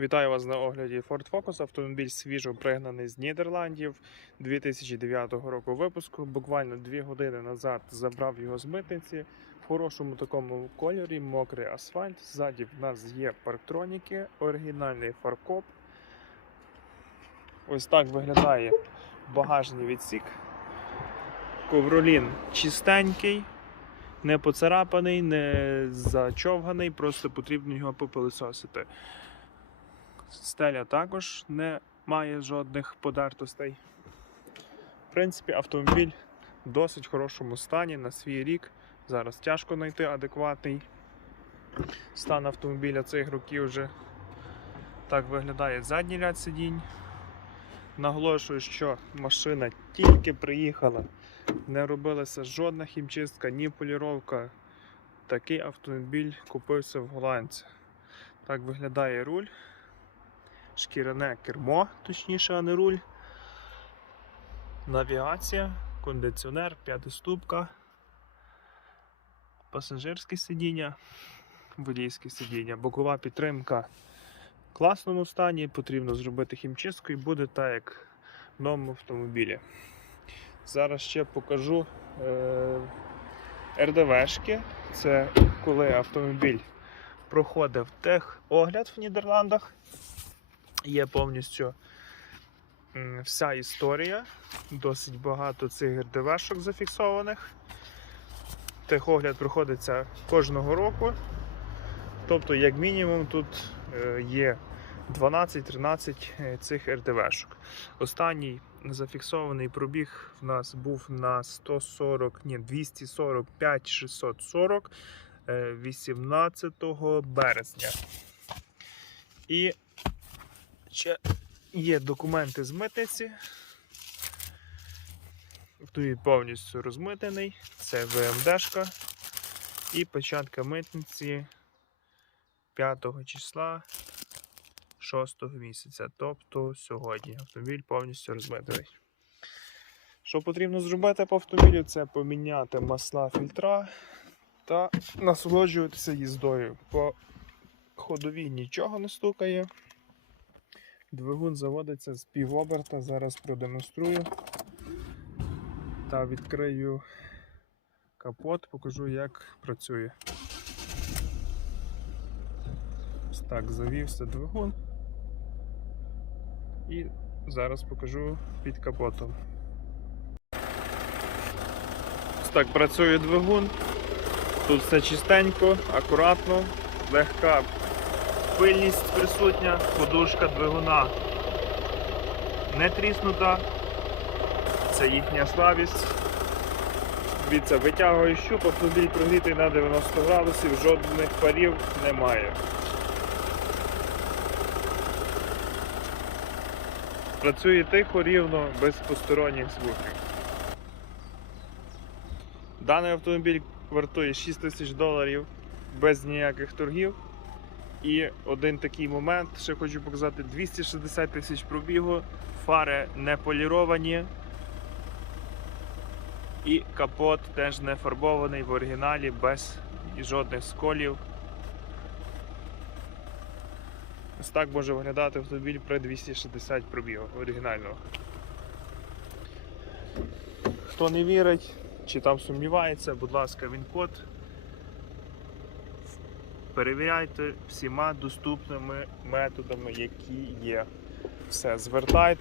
Вітаю вас на огляді Ford Focus. Автомобіль свіжо пригнаний з Нідерландів 2009 року випуску. Буквально дві години назад забрав його з митниці в хорошому такому кольорі, мокрий асфальт. Ззаді в нас є парктроніки, оригінальний фаркоп. Ось так виглядає багажний відсік. Ковролін чистенький, не поцарапаний, не зачовганий, просто потрібно його попилисосити. Стеля також не має жодних подертостей. В принципі, автомобіль в досить хорошому стані на свій рік. Зараз тяжко знайти адекватний стан автомобіля цих років вже. Так виглядає задній ряд сидінь. Наголошую, що машина тільки приїхала, не робилася жодна хімчистка, ні поліровка. Такий автомобіль купився в голландця. Так виглядає руль шкіряне кермо, точніше, а не руль. Навігація, кондиціонер, п'ятиступка, пасажирське сидіння, водійське сидіння, бокова підтримка в класному стані, потрібно зробити хімчистку і буде так, як в новому автомобілі. Зараз ще покажу е, РДВшки. Це коли автомобіль проходив техогляд в Нідерландах є повністю вся історія. Досить багато цих РДВшок зафіксованих. Техогляд проходиться кожного року. Тобто, як мінімум, тут е, є 12-13 е, цих РДВшок. Останній зафіксований пробіг в нас був на 140, ні, 245 640 е, 18 березня. І ще є документи з митниці. Автомобіль повністю розмитений. Це ВМДшка і печатка митниці 5 числа 6 місяця, тобто сьогодні. Автомобіль повністю розмитений. Що потрібно зробити по автомобілю, це поміняти масла фільтра та насолоджуватися їздою. По ходовій нічого не стукає. Двигун заводиться з півоберта. Зараз продемонструю та відкрию капот, покажу, як працює. Ось так завівся двигун. І зараз покажу під капотом. Ось так працює двигун. Тут все чистенько, акуратно, легка пильність присутня, подушка двигуна не тріснута. Це їхня слабість. Дивіться, витягую щуп, автомобіль прогрітий на 90 градусів, жодних парів немає. Працює тихо, рівно, без посторонніх звуків. Даний автомобіль вартує 6 тисяч доларів без ніяких торгів. І один такий момент, ще хочу показати: 260 тисяч пробігу, фари не поліровані. І капот теж не фарбований в оригіналі без жодних сколів. Ось так може виглядати автомобіль при 260 пробігу оригінального. Хто не вірить чи там сумнівається, будь ласка, він код. Перевіряйте всіма доступними методами, які є. Все, звертайте.